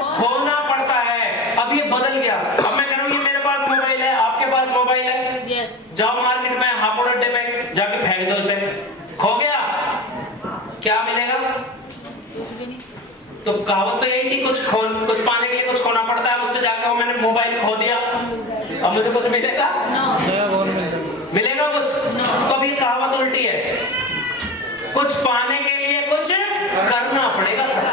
खोना पड़ता है। अब ये बदल गया। अब मैं कह रहा हूँ ये मेरे पास मोबाइल है, आपके पास मोबाइल है, जाओ मार्केट में हापुड़ अड्डे पे जाके फेंक दो उसे, खो गया, क्या मिलेगा? तो कहावत तो यही थी, कुछ पाने के लिए कुछ खोना पड़ता है। उससे जाकर मैंने मोबाइल खो दिया, अब मुझे कुछ मिलेगा? मिलेगा कुछ? तो अभी कहावत उल्टी है, कुछ पाने के लिए कुछ करना पड़ेगा। सर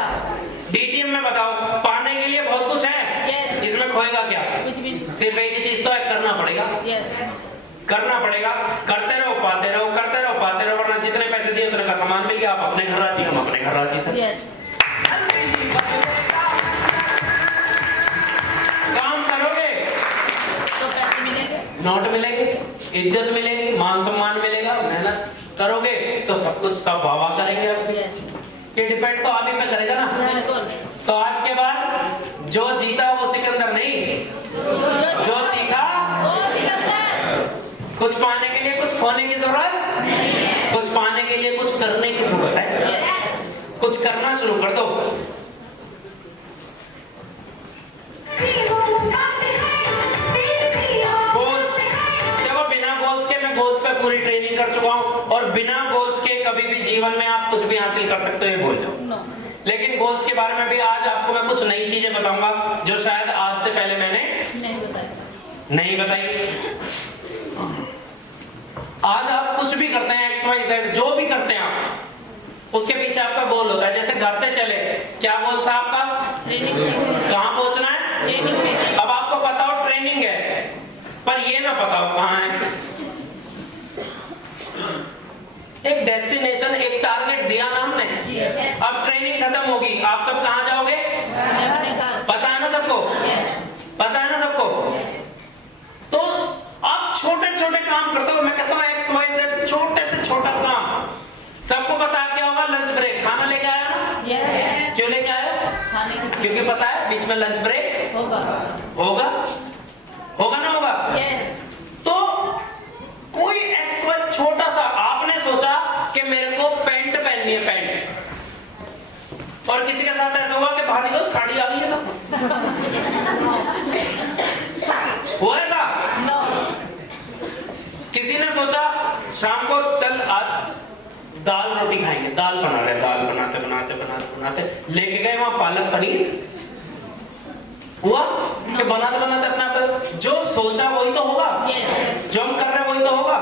डीटीएम में बताओ, पाने के लिए बहुत कुछ है, इसमें खोएगा क्या? सिर्फ एक ही चीज तो है, करना पड़ेगा। करना पड़ेगा, करते रहो पाते रहो, करते रहो पाते रहो, वरना जितने पैसे दिए उतने का सामान मिल गया, आप अपने घर राजी, हम अपने घर राजी। सर काम करोगे तो पैसे मिलेंगे, नोट मिलेंगे, इज्जत मिलेगी, मान सम्मान मिलेगा। मेहनत करोगे तो सब कुछ सब वाह करेंगे आप। ये डिपेंड तो आप ही पे करेगा ना। तो आज के बाद जो जीता वो सिकंदर नहीं, जो सीखा कुछ पाने के लिए कुछ खोने की जरूरत नहीं, कुछ पाने के लिए कुछ करने की जरूरत है। कुछ करना शुरू कर दो। बिना गोल्स के मैं गोल्स पे पूरी ट्रेनिंग कर चुका हूं, और बिना गोल्स के कभी भी जीवन में आप कुछ भी हासिल कर सकते हो ये भूल जाओ। लेकिन गोल्स के बारे में भी आज आपको मैं कुछ नई चीजें बताऊंगा जो शायद आज से पहले मैंने नहीं बताई। आज आप कुछ भी करते हैं, XYZ जो भी करते हैं आप, उसके पीछे आपका गोल होता है। जैसे घर से चले, क्या गोल था आपका? कहां पहुंचना है? अब आपको पता हो ट्रेनिंग है, पर ये ना पता हो कहां है। एक डेस्टिनेशन, एक टारगेट दिया ना हमने। अब ट्रेनिंग खत्म होगी, आप सब कहां जाओगे? पता है ना सबको? पता है ना सबको? तो आप छोटे छोटे काम करते हो। मैं कहता हूं XYZ छोटे से छोटा काम। सबको पता है क्या होगा? Lunch break. खाना लेके आया ना? क्यों लेके आया? क्योंकि पता है बीच में लंच ब्रेक होगा ना होगा? तो कोई XY छोटा सा, आपने सोचा कि मेरे को पैंट पहननी है, पैंट, और किसी के साथ ऐसा हुआ कि भारी दो साड़ी आ गई है ना, हुआ ऐसा? किसी ने सोचा शाम को चल आज दाल रोटी खाएंगे, दाल बना रहे, दाल बनाते बनाते बनाते बनाते लेके गए वहां पालक पनीर, हुआ कि बनाते बनाते अपना जो सोचा वही तो होगा, जो हम कर रहे हैं वही तो होगा।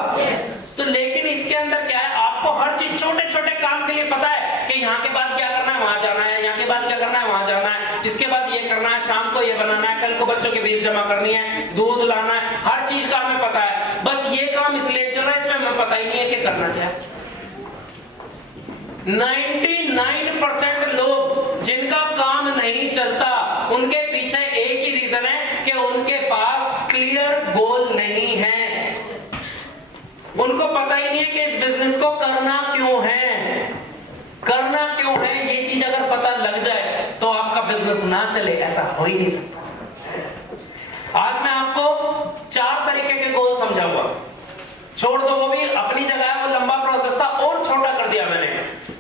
तो लेकिन इसके अंदर क्या है, आपको हर चीज छोटे छोटे काम के लिए पता है कि यहाँ के बाद क्या करना है, वहां जाना है, यहाँ के बाद क्या करना है, वहां जाना है, इसके बाद ये करना है, शाम को ये बनाना है, कल को बच्चों की फीस जमा करनी है, दूध लाना है, हर चीज का हमें पता है। बस ये काम इसलिए चल रहा है, इसमें हमें पता ही नहीं है कि करना क्या है। 99% लोग जिनका काम नहीं चलता, उनके पीछे एक ही रीजन है कि उनके पास क्लियर गोल नहीं है। उनको पता ही नहीं है कि इस बिजनेस को करना क्यों है, करना क्यों है। ये चीज अगर पता लग जाए तो आपका बिजनेस ना चले, ऐसा हो ही नहीं सकता। आज मैं आपको 4 तरीके के गोल समझाऊंगा। छोड़ दो वो भी अपनी जगह है, वो लंबा प्रोसेस था और छोटा कर दिया मैंने।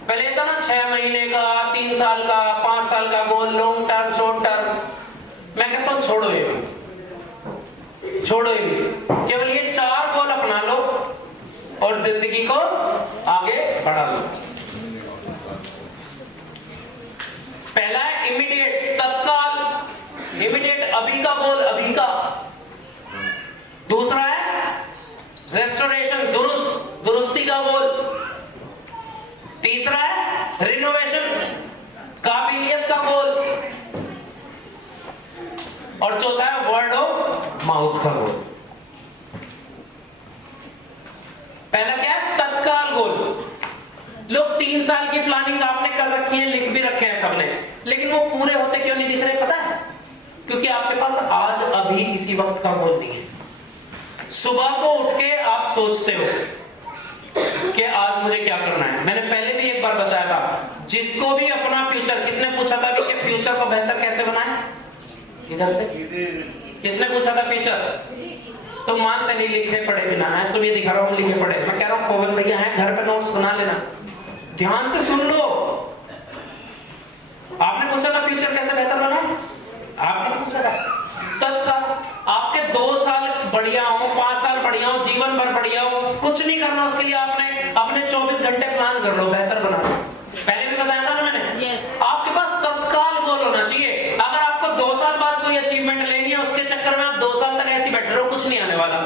पहले था ना 6 महीने का, 3 साल का, 5 साल का गोल, लॉन्ग टर्म, शॉर्ट टर्म। मैं कहता हूं छोड़ो ये, छोड़ो ये, केवल ये 4 गोल अपना लो और जिंदगी को आगे बढ़ा लो। पहला है इमीडिएट, तत्काल, इमीडिएट, अभी का गोल, अभी का। दूसरा है रेस्टोरेशन, दुरुस्ती का गोल। तीसरा है रिनोवेशन, काबिलियत का गोल। और चौथा है वर्ड ऑफ माउथ का गोल। पहला क्या है? तत्काल गोल। लोग 3 साल की प्लानिंग आपने कर रखी है, लिख भी रखे हैं सबने, लेकिन वो पूरे होते क्यों नहीं दिख रहे पता है? क्योंकि आपके पास आज अभी इसी वक्त का गोल नहीं है। सुबह को उठ के आप सोचते हो कि आज मुझे क्या करना है। मैंने पहले भी एक बार बताया था, जिसको भी अपना फ्यूचर, किसने पूछा था कि फ्यूचर को बेहतर कैसे बनाएं? इधर से किसने पूछा था फ्यूचर? तुम मानते नहीं, लिखे पढ़े बिना है। तुम ये दिखा रहा हूं लिखे पढ़े, मैं कह रहा हूं पवन भैया हैं, घर पे नोट्स बना लेना, ध्यान से सुन लो। आपने पूछा था फ्यूचर कैसे बेहतर बनाए? अचीवमेंट लेनी है, उसके चक्कर में आप 2 साल तक ऐसे बैठे रहो, कुछ नहीं आने वाला।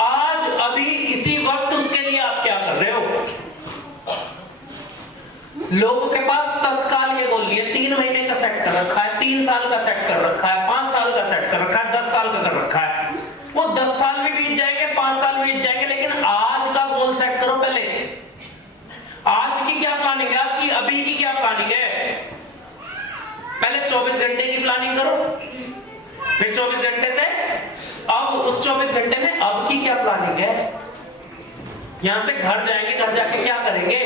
आज अभी इसी वक्त उसके लिए आप क्या कर रहे हो? लोगों के पास तत्काल के गोल लिए 3 महीने का सेट कर रखा है, 3 साल का सेट कर रखा है, 5 साल का सेट कर रखा है, 10 साल का कर रखा है। वो 10 साल भी बीत जाएंगे, 5 साल बीत जाएंगे, लेकिन आज का गोल सेट करो पहले। आज की क्या प्लानिंग है आपकी? अभी की क्या प्लानिंग है? पहले 24 घंटे की प्लानिंग करो, फिर 24 घंटे से अब उस 24 घंटे में अब की क्या प्लानिंग है? यहां से घर जाएंगे, घर जाके क्या करेंगे?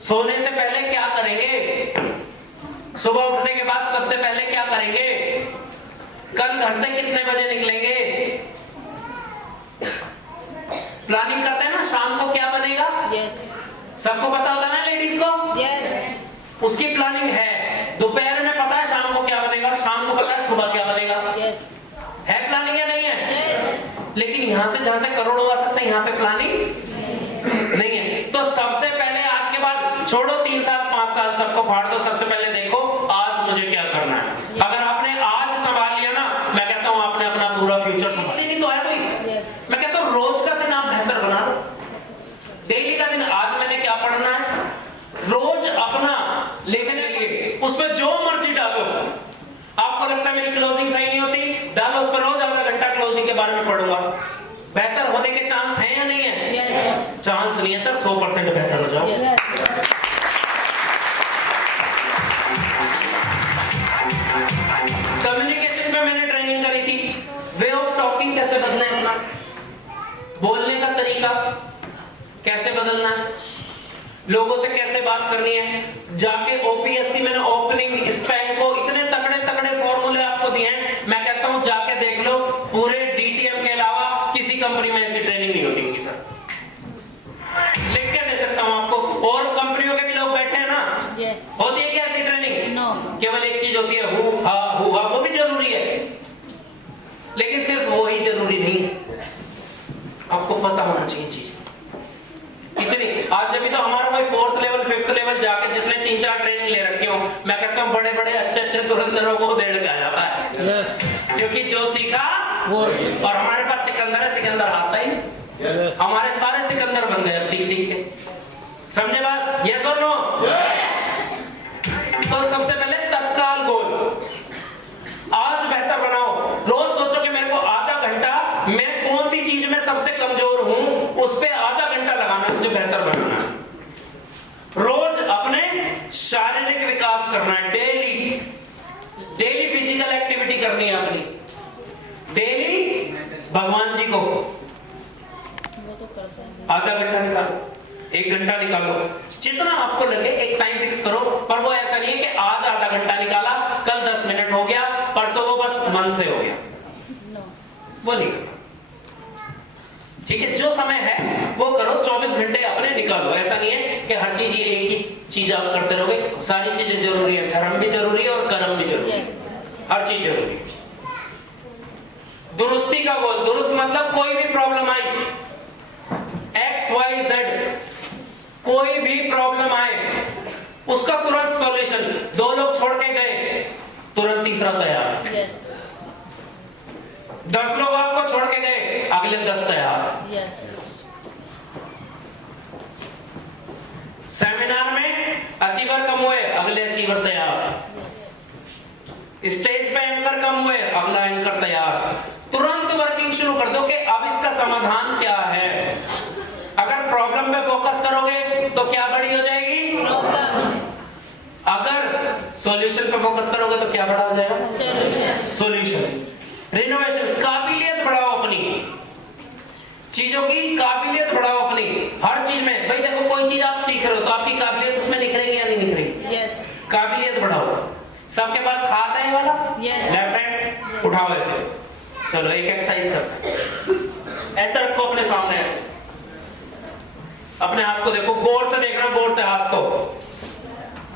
सोने से पहले क्या करेंगे? सुबह उठने के बाद सबसे पहले क्या करेंगे? कल घर से कितने बजे निकलेंगे? प्लानिंग करते हैं ना, शाम को क्या बनेगा? सबको पता होता है ना लेडीज को? उसकी प्लानिंग है। दोपहर में पता है शाम को क्या बनेगा, शाम को पता है सुबह क्या बनेगा। है प्लानिंग या नहीं है? लेकिन यहां से जहां से करोड़ों आ सकते हैं, यहां पे प्लानिंग नहीं है। तो सबसे पहले आज के बाद छोड़ो 3 साल 5 साल, सबको फाड़ दो। सबसे पहले देखो आज मुझे क्या करना है। अगर आपने आज संभाल लिया ना, मैं कहता हूं आपने अपना पूरा फ्यूचर संभाल लिया। नहीं तो है कोई, मैं कहता हूं रोज का दिन आप बेहतर बना लो। डेली का दिन, आज मैंने क्या पढ़ना है, रोज अपना लेखन के लिए उसमें जो मर्जी डालो। आपको लगता है मेरी क्लोजिंग सही नहीं होती, डालो उस पर रोज आधा घंटा क्लोजिंग के बारे में पढ़ूंगा। बेहतर होने के चांस हैं या नहीं है? चांस नहीं है सर, 100% बेहतर हो जाओ। कम्युनिकेशन पे मैंने ट्रेनिंग करी थी, वे ऑफ टॉकिंग कैसे बदलना है, अपना बोलने का तरीका कैसे बदलना है, लोगों से कैसे बात करनी है। जाके ओपीएससी मैंने ओपनिंग स्पैन को इतने तगड़े तगड़े फॉर्मूले आपको दिए हैं, मैं कहता हूं जाके देख लो। पूरे डीटीएम के अलावा किसी कंपनी में ऐसी ट्रेनिंग नहीं होती होगी सर, लिख के दे सकता हूं आपको। और कंपनियों के भी लोग बैठे हैं ना, होती है क्या ऐसी ट्रेनिंग? केवल एक चीज होती है हु हा, वो भी जरूरी है, लेकिन सिर्फ वो ही जरूरी नहीं है, आपको पता होना चाहिए चीज इतनी। आज जब भी तो हमारा कोई 4th लेवल 5th लेवल जाके जिसने 3-4 ट्रेनिंग ले रखी हो, मैं कहता हूँ बड़े बड़े अच्छे धुरंधरों को देड़ के आ जाता है। क्योंकि जो सीखा और हमारे पास सिकंदर है, सिकंदर आता ही हमारे सारे सिकंदर बन गए अब सीख के। समझे बात? यस और नो? तो सबसे पहले तत्काल गोल आज बेहतर बनाओ। रोज सोचो कि मेरे को आधा घंटा, मैं कौन सी चीज में सबसे कमजोर हूं, उस पे आधा घंटा लगाना है, मुझे बेहतर बनाना है। रोज अपने शारीरिक विकास करना है, डेली फिजिकल एक्टिविटी करनी है अपनी, डेली भगवान जी को आधा घंटा निकालो, 1 घंटा निकालो, जितना आपको लगे एक टाइम फिक्स करो। पर वो ऐसा नहीं है कि आज आधा घंटा निकाला, कल 10 मिनट हो गया, परसों वो बस मन से हो गया, वो नहीं करना। ठीक है, जो समय है वो करो, 24 घंटे अपने निकालो। ऐसा नहीं है कि हर चीज ये एक ही चीज आप करते रहोगे, सारी चीजें जरूरी है, धर्म भी जरूरी है और कर्म भी जरूरी है, हर चीज जरूरी है। दुरुस्ती का गोल, दुरुस्त मतलब कोई भी प्रॉब्लम आई, XYZ कोई भी प्रॉब्लम आए उसका तुरंत सॉल्यूशन। 2 लोग छोड़ के गए, तुरंत तीसरा तैयार। 10 लोग आपको छोड़ के गए, अगले 10 तैयार। सेमिनार में अचीवर कम हुए, अगले अचीवर तैयार। स्टेज पे एंकर कम हुए, अगला एंकर तैयार। तुरंत वर्किंग शुरू कर दो कि अब इसका समाधान क्या है। अगर प्रॉब्लम पे फोकस करोगे तो क्या बड़ी हो जाएगी? प्रॉब्लम। अगर सॉल्यूशन पे फोकस करोगे तो क्या बड़ा हो जाएगा? सॉल्यूशन। रिनोवेशन, काबिलियत बढ़ाओ अपनी, चीजों की काबिलियत बढ़ाओ अपनी हर चीज में। भाई देखो, कोई चीज आप सीख रहे हो तो आपकी काबिलियत उसमें निखरेगी या नहीं निखरेगी? काबिलियत बढ़ाओ। सबके पास हाथ है ये वाला, लेफ्ट हैंड उठाओ ऐसे। चलो एक एक्सरसाइज करते हैं, ऐसे रखो अपने सामने, ऐसे अपने हाथ को देखो, गौर से देख रहे हो, गौर से हाथ को।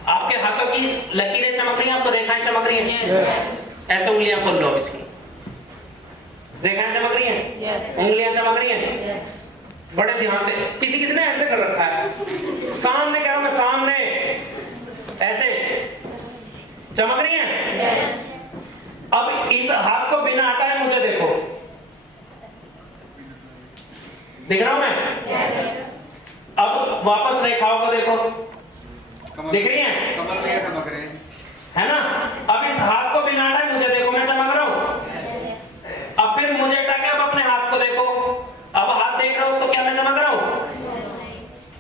आपके हाथों की लकीरें चमक रही हैं, आपको देखा है चमक रही हैं? ऐसे उंगलियां खोल लो इसकी, देखा है चमक रही हैं? उंगलियां चमक रही हैं? बड़े ध्यान से। किसी किसी ने ऐसे कर रखा है, सामने कह रहा हूं मैं, सामने ऐसे। चमक रही है? अब इस हाथ को बिना हटाए मुझे देखो, दिख रहा हूं मैं? अब वापस रेखाओं को देखो, दिख रही है? कमर में चमक रहे हैं, है ना? अब इस हाथ को बिना हटाए मुझे देखो, मैं चमक रहा हूं। अब फिर मुझे हटा के अब अपने हाथ को देखो, अब हाथ देख रहा हूं तो क्या मैं चमक रहा हूं?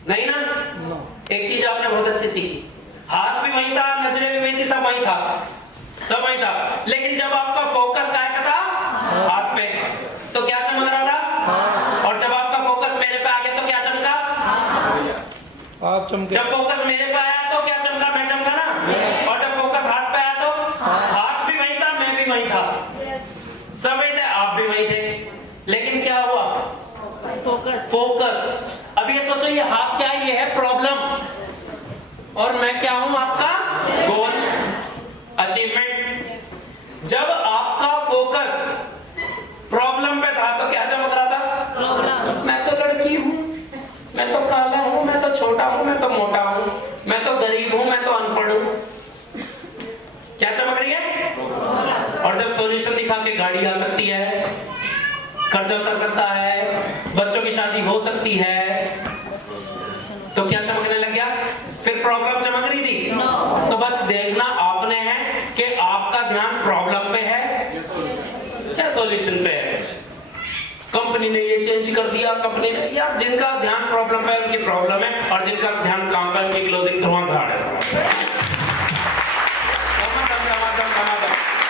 नहीं ना? एक चीज आपने बहुत अच्छी सीखी, हाथ भी वही था, नजरें भी वही थी, सब वही था, सब वही था, लेकिन जब आपका फोकस कहाँ पे था? हाथ पे, तो क्या चमक रहा था? और जब आपका फोकस मेरे पे आ गया तो क्या चमका? आप चमके। जब फोकस मेरे पे आया तो क्या चमका? मैं चमका ना? और जब फोकस हाथ पे आया तो हाथ भी वही था, मैं भी वही था, सब वही थे, आप भी वही थे, लेकिन क्या हुआ? फोकस। फोकस। अब ये सोचो, ये हाथ क्या है? ये है प्रॉब्लम, और मैं क्या हूं? आपका गोल, अचीवमेंट। जब आपका फोकस प्रॉब्लम पे था तो क्या चमक रहा था? प्रॉब्लम। मैं तो लड़की हूं, मैं तो काला हूं, मैं तो छोटा हूं, मैं तो मोटा हूं, मैं तो गरीब हूं, मैं तो अनपढ़ हूं, क्या चमक रही है? और जब सॉल्यूशन दिखा के गाड़ी आ सकती है, खर्चा उतर सकता है, बच्चों की शादी हो सकती है, तो क्या चमकने लग गया? फिर प्रॉब्लम चमक रही थी? तो बस देखना आपने है कि आपका ध्यान प्रॉब्लम पे है या सॉल्यूशन पे है। कंपनी ने ये चेंज कर दिया, कंपनी ने, यार जिनका ध्यान प्रॉब्लम पे है उनकी प्रॉब्लम है, और जिनका ध्यान काम पे है उनकी क्लोजिंग धुआंधार है।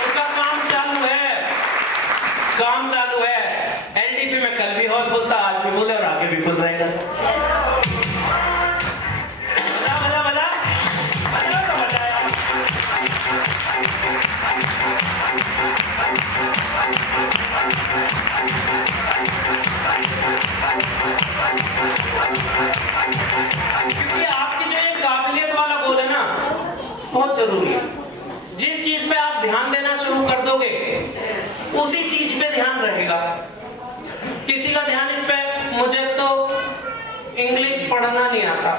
उसका काम चालू है, काम चालू है। एलडीपी में कल भी हॉल फुल था, आज भी फुल है और आगे भी फुल रहेगा सर। मजा मजा मजा मजा तो मजा आया। क्योंकि आपकी जो ये काबिलियत वाला गोल है ना, बहुत जरूरी है। जिस चीज पे आप ध्यान देना शुरू कर दोगे उसी चीज पे ध्यान रहेगा। किसी का ध्यान इस पे, मुझे तो इंग्लिश पढ़ना नहीं आता,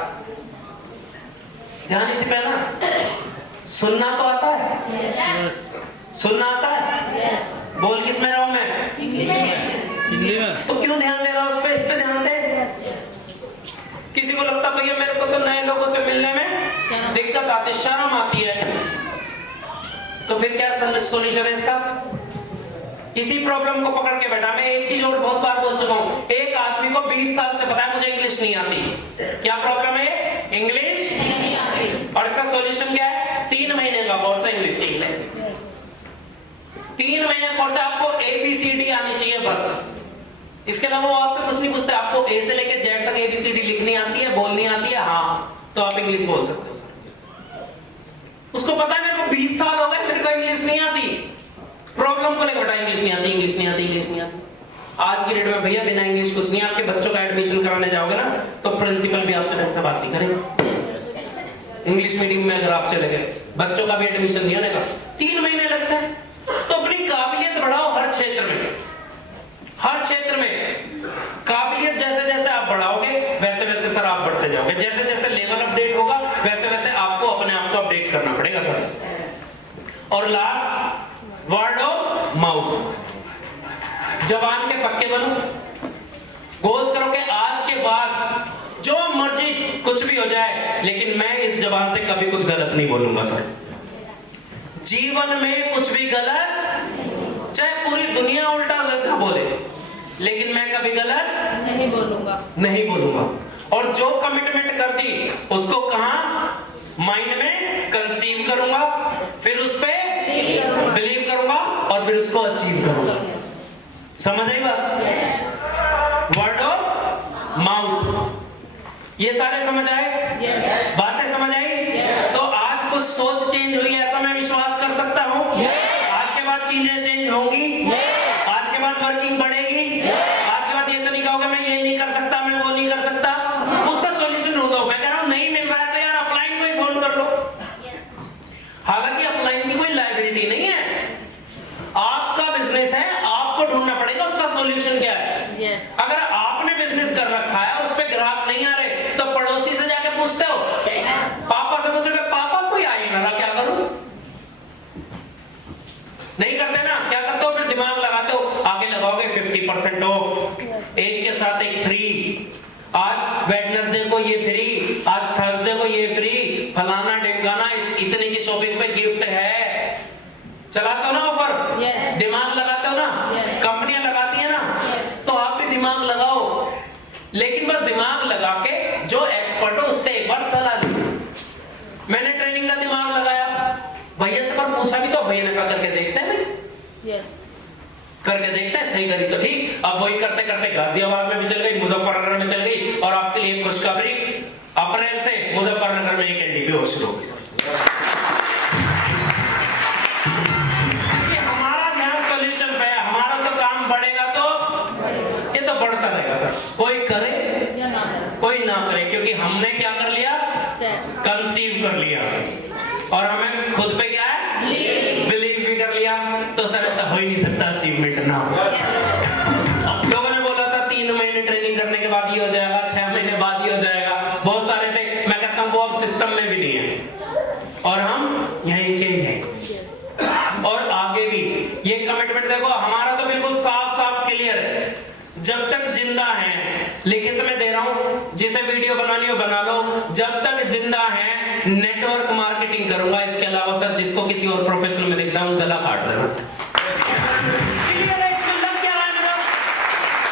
ध्यान इसी पे ना। सुनना तो आता है, सुनना आता है, बोल किस में रहा हूं मैं? हिंदी में। तो क्यों ध्यान दे रहा हूं उस पे? इस पे ध्यान दे। किसी को लगता भैया मेरे को तो नए लोगों से मिलने में दिक्कत आती, शर्म आती है, तो फिर क्या सॉल्यूशन है इसका? इसी प्रॉब्लम को पकड़ के बैठा। मैं एक चीज और बहुत बार बोल चुका हूं, एक आदमी को 20 साल से पता है मुझे इंग्लिश नहीं आती। क्या प्रॉब्लम है? इंग्लिश नहीं आती। और इसका सॉल्यूशन क्या है? 3 महीने का कोर्स है, इंग्लिश सीख ले। 3 महीने कोर्स है, आपको ABCD आनी चाहिए बस। इसके अलावा वो आपसे कुछ नहीं पूछते, आपको A से लेकर Z तक ABCD लिखनी आती है, बोलनी आती है, हाँ तो आप इंग्लिश बोल सकते हो। उसको पता है मेरे को 20 साल हो गए, मेरे को इंग्लिश नहीं आती, प्रॉब्लम को लेकर इंग्लिश नहीं आती, इंग्लिश नहीं आती, इंग्लिश नहीं आती। आज की डेट में भैया बिना इंग्लिश कुछ नहीं। आपके बच्चों का एडमिशन कराने जाओगे ना तो प्रिंसिपल भी आपसे ढंग से बात नहीं करेगा। इंग्लिश मीडियम में अगर आप चले गए, बच्चों का भी एडमिशन नहीं होने का 3 महीने लगते हैं। तो अपनी काबिलियत बढ़ाओ हर क्षेत्र में, हर क्षेत्र में काबिलियत जैसे जैसे आप बढ़ाओगे वैसे वैसे सर आप बढ़ते जाओगे। जैसे जैसे लेवल अपडेट होगा वैसे वैसे आपको अपने आप को अपडेट करना पड़ेगा सर। और लास्ट, वर्ड ऑफ माउथ। जबान के पक्के बनो, गोल्स करो कि आज के बाद जो मर्जी कुछ भी हो जाए लेकिन मैं इस जबान से कभी कुछ गलत नहीं बोलूंगा सर। जीवन में कुछ भी गलत, चाहे पूरी दुनिया उल्टा सीधा बोले, लेकिन मैं कभी गलत नहीं बोलूंगा, नहीं बोलूंगा। और जो कमिटमेंट कर दी उसको कहां? माइंड में कंसीव करूंगा, फिर उस पे बिलीव करूंगा और फिर उसको अचीव करूंगा। समझ आई बात? Word of mouth. ये सारे समझ आए? बातें समझ आई? तो आज कुछ सोच चेंज हुई ऐसा मैं विश्वास कर सकता हूं। आज के बाद चीजें चेंज होंगी, आज के बाद वर्किंग बढ़ेगी, आज के बाद ये तो नहीं कहोगे मैं ये नहीं कर सकता, मैं वो नहीं कर सकता। उसका सॉल्यूशन ढूंढो। मैं कह रहा हूं नहीं मिल रहा है तो यार अपलाइन को ही फोन कर लो। हालांकि अपलाइन की कोई लायबिलिटी नहीं है, आपका बिजनेस है, आपको ढूंढना पड़ेगा उसका सॉल्यूशन क्या है। अगर आपने बिजनेस कर रखा है उस पे ग्राहक नहीं आ रहे तो पड़ोसी से जाके पूछते हो, पापा से पूछोगे पापा कोई आ ही ना रहा क्या करूं? की शॉपिंग पे गिफ्ट है। चलाते हो ना ऑफर? Yes. दिमाग लगाते हो ना? Yes. कंपनियां लगाती है ना? Yes. तो आप भी दिमाग लगाओ, लेकिन बस दिमाग लगा के जो एक्सपर्ट हो उससे एक बार सलाह ली। मैंने ट्रेनिंग का दिमाग लगाया, भैया से पर पूछा भी तो भैया ने कहा करके देखते हैं भाई, यस करके देखते हैं, सही करी तो ठीक। अब वही करते करते गाजियाबाद में भी चल गई, मुजफ्फरनगर में चल गई, और आपके लिए खुशखबरी, अप्रैल से मुजफ्फरनगर में एक एनडीपी और शुरू होगी सर। हमारा ध्यान सॉल्यूशन पे है, हमारा तो काम बढ़ेगा तो ये तो बढ़ता रहेगा सर, कोई करे या ना करें, कोई ना करे, क्योंकि हमने क्या कर लिया, कंसीव कर लिया, और हमें खुद पे क्या है, बिलीव भी कर लिया। तो सर ऐसा हो ही नहीं सकता अचीवमेंट ना हो। लोगों ने बोला था 3 महीने ट्रेनिंग करने के बाद ये हो जाएगा, 6 महीने बाद ये हो जाएगा, बहुत सारे थे। मैं कहता हूँ वो अब सिस्टम में भी नहीं है, और हम यहीं के ही हैं, और आगे भी ये कमिटमेंट देखो हमारा तो बिल्कुल साफ साफ क्लियर है, जब तक जिंदा हैं, लिखित में दे रहा हूं, जिसे वीडियो बनानी हो बना लो, जब तक जिंदा हैं नेटवर्क मार्केटिंग करूंगा, इसके अलावा सर जिसको किसी और प्रोफेशन में दिखता हूं गला काट देना सर। क्लियर है, इसमें लग क्या रहा है मेरा?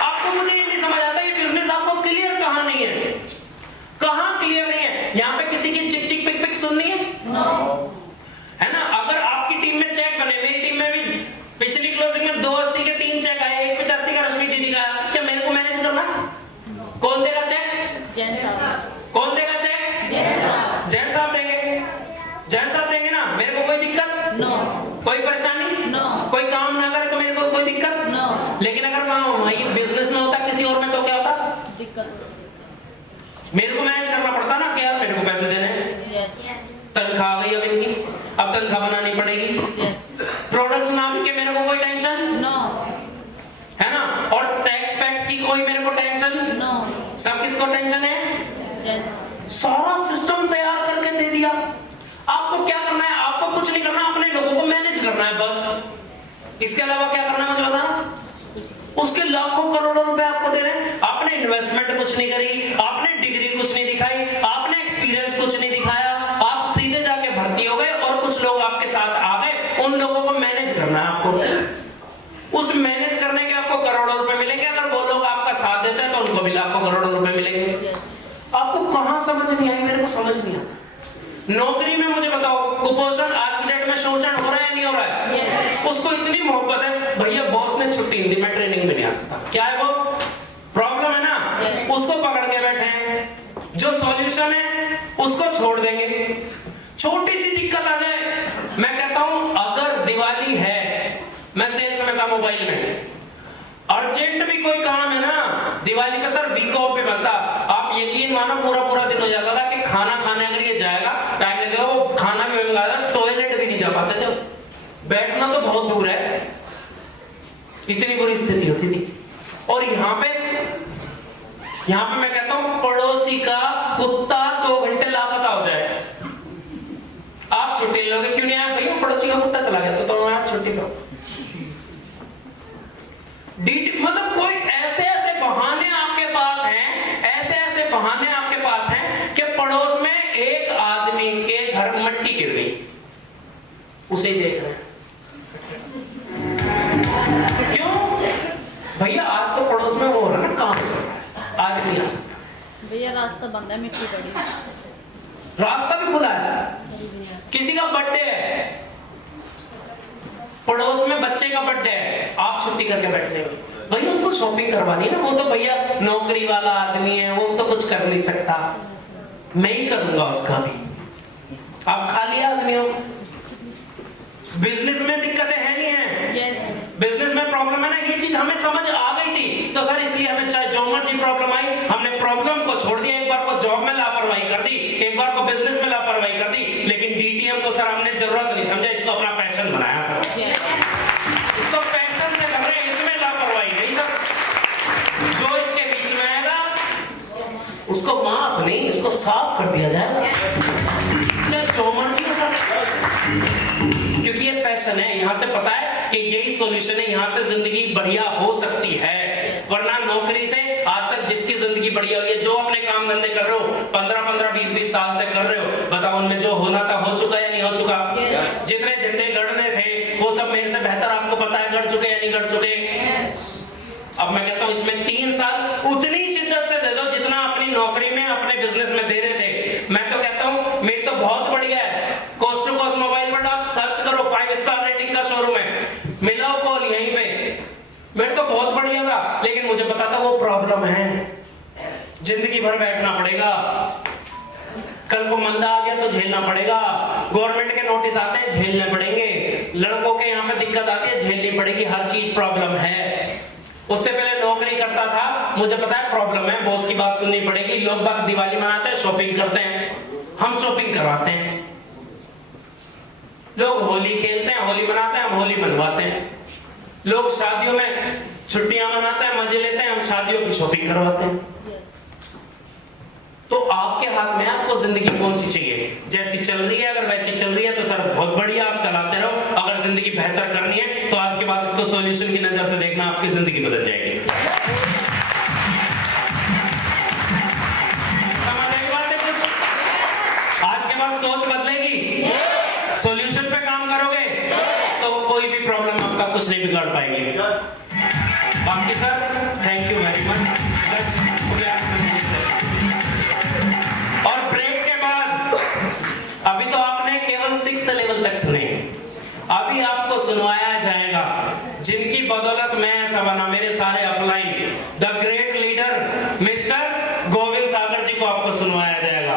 आपको मुझे ये नहीं समझ आता ये बिजनेस आपको क्लियर कहां नहीं है, कहां क्लियर नहीं है? यहां पे किसी की चिक चिक पिक पिक सुननी है? है ना? अगर आपकी टीम में चेक बने, मेरी टीम में भी पिछली क्लोजिंग में 280 के 3 चेक आए, 185 का रश्मि दीदी का आया, क्या मेरे को मैनेज करना? कौन देगा चेक? कौन देगा चेक? जैन साहब देंगे, जैन साहब देंगे ना। मेरे को कोई दिक्कत? नो। कोई परेशानी? नो। कोई काम ना करे तो मेरे को कोई दिक्कत? नो। लेकिन अगर काम ये बिजनेस में होता किसी और में तो क्या होता? दिक्कत। मेरे को मैनेज करना पड़ता ना कि यार मेरे को पैसे देने हैं, तनख्वाह आ गई अब इनकी, अब तनख्वाह बनानी पड़ेगी, प्रोडक्ट ना बिके मेरे को कोई टेंशन नो, है ना? और टैक्स फैक्स की कोई मेरे को टेंशन नो। सब किसको टेंशन है? सारा सिस्टम तैयार करके दे दिया। आपको क्या करना है? आपको कुछ नहीं करना, अपने लोगों को मैनेज करना है बस। इसके अलावा क्या करना है मुझे बताना। उसके लाखों करोड़ों रुपए आपको दे रहे हैं, आपने इन्वेस्टमेंट कुछ नहीं करी, आपने डिग्री कुछ नहीं दिखाई, आपने एक्सपीरियंस कुछ नहीं दिखाया, आप सीधे जाके भर्ती हो गए और कुछ लोग आपके साथ आ गए, उन लोगों को मैनेज करना है आपको। उस मैनेज करने के आपको करोड़ों रुपए मिलेंगे, अगर वो लोग आपका साथ देते हैं तो उनको भी लाखों करोड़ों रुपए मिलेंगे। आपको कहां समझ नहीं आई? मेरे को समझ नहीं आता। नौकरी में मुझे बताओ, कुपोषण आज की डेट में शोषण हो रहा है नहीं हो रहा है? उसको इतनी मोहब्बत है, भैया बॉस ने छुट्टी नहीं दी, मैं ट्रेनिंग में नहीं आ सकता। क्या है वो प्रॉब्लम है ना? उसको पकड़ के बैठे हैं, जो सॉल्यूशन है उसको छोड़ देंगे। छोटी सी दिक्कत आ जाए, मैं कहता हूं अगर दिवाली है, मैं सेल्स में था मोबाइल में, अर्जेंट भी कोई काम है ना, दिवाली पे सर वीक ऑफ भी बनता, आप यकीन मानो पूरा दिन हो जाता था कि खाना खाने अगर ये जाएगा टाइम लगेगा, वो खाना भी मंगा था, टॉयलेट भी नहीं जा पाते थे, बैठना तो बहुत दूर है, इतनी बुरी स्थिति होती थी। और यहाँ पे मैं कहता हूं पड़ोसी का कुत्ता 2 घंटे लापता हो जाए, आप छुट्टी लोगे, क्यों नहीं आया? भैया पड़ोसी का कुत्ता चला गया तो मैं छुट्टी लो। मतलब कोई ऐसे ऐसे बहाने आपके पास हैं, ऐसे ऐसे बहाने आपके पास हैं कि पड़ोस में एक आदमी के घर मिट्टी गिर गई, उसे ही देख रहे हैं। क्यों? भैया आज तो पड़ोस में वो हो रहा है ना, काम चल रहा है, आज नहीं आ सकता। भैया रास्ता बंद है, मिट्टी पड़ी, रास्ता भी खुला है, किसी का बर्थडे है, पड़ोस में बच्चे का बर्थडे है, आप छुट्टी करके बैठ जाएंगे, भैया उनको शॉपिंग करवानी है ना, वो तो भैया नौकरी वाला आदमी है, वो तो कुछ कर नहीं सकता, मैं ही करूंगा उसका भी। आप खाली आदमी हो। बिजनेस में दिक्कतें हैं नहीं है? बिजनेस में प्रॉब्लम है ना, ये चीज हमें समझ आ गई थी, तो सर इसलिए हमें चाहे जो मर्जी प्रॉब्लम आई, हमने प्रॉब्लम को छोड़ दिया। एक बार को जॉब में लापरवाही कर दी, एक बार को बिजनेस में लापरवाही कर दी, लेकिन डीटीएम को सर हमने जरूरत नहीं समझा, इसको अपना पैशन बनाया सर। इसको पैशन से कर रहे हैं, इसमें लापरवाही नहीं सर। जो इसके बीच में आएगा उसको माफ नहीं, उसको साफ कर दिया जाएगा, चाहे जो मर्जी हो सर, क्योंकि ये पैशन है। यहां से पता है कि यही सॉल्यूशन है, यहां से जिंदगी बढ़िया हो सकती है, वरना नौकरी से आज तक जिसकी जिंदगी बढ़िया हुई है, जो अपने काम काम धंधे कर रहे हो, 15-15, 20-20 साल से कर रहे हो, बताओ उनमें जो होना था हो चुका या नहीं हो चुका? जितने झंडे गड़ने थे वो सब मेरे से बेहतर आपको पता है गड़ चुके या नहीं गड़ चुके? अब मैं कहता हूं इसमें 3 साल उतनी शिद्दत से दे दो जितना अपनी नौकरी में अपने बिजनेस में दे रहे थे। मैं तो कहता हूं मेरी तो बहुत बढ़िया है, कोस्ट टू कोस्ट मोबाइल पर आप सर्च करो, 5 स्टार रेटिंग का शोरूम है, मिलाओ कॉल यहीं पे, मेरे तो बहुत बढ़िया था। लेकिन मुझे पता था वो प्रॉब्लम है, जिंदगी भर बैठना पड़ेगा, कल को मंदा आ गया तो झेलना पड़ेगा, गवर्नमेंट के नोटिस आते हैं झेलने पड़ेंगे, लड़कों के यहाँ पे दिक्कत आती है झेलनी पड़ेगी, हर चीज प्रॉब्लम है। उससे पहले नौकरी करता था, मुझे पता है प्रॉब्लम है, बॉस की बात सुननी पड़ेगी। लोग बाग दिवाली मनाते हैं, शॉपिंग करते हैं, हम शॉपिंग करवाते हैं। लोग होली खेलते हैं, होली मनाते हैं, हम होली मनवाते हैं। लोग शादियों में छुट्टियां मनाते हैं, मजे लेते हैं, हम शादियों की शॉपिंग करवाते हैं। तो आपके हाथ में आपको जिंदगी कौन सी चाहिए? जैसी चल रही है, अगर वैसी चल रही है तो सर बहुत बढ़िया, आप चलाते रहो। अगर जिंदगी बेहतर करनी है तो आज के बाद इसको सॉल्यूशन की नजर से देखना, आपकी जिंदगी बदल जाएगी। समझ एक बात है कुछ? आज के बाद सोच बदलेगी, सॉल्यूशन पे काम करोगे तो कोई भी प्रॉब्लम आपका कुछ नहीं बिगाड़ पाएगी। बाकी sir thank you very much. और ब्रेक के बाद अभी तो आपने केवल 6th लेवल तक सुने, अभी आपको सुनवाया जाएगा जिनकी बदौलत मैं ऐसा बना, मेरे सारे upline, the great leader mister Govind Sagar ji को आपको सुनवाया जाएगा।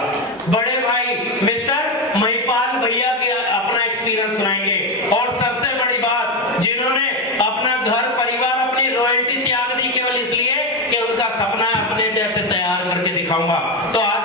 बड़े भाई मिस्टर महिपाल भैया के अपना एक्सपीरियंस सुनाएंगे। और सबसे बड़ी बात, जिन्होंने अपना घर परिवार अपनी रॉयल्टी त्याग दी केवल इसलिए कि उनका सपना अपने जैसे तैयार करके दिखाऊंगा। तो आज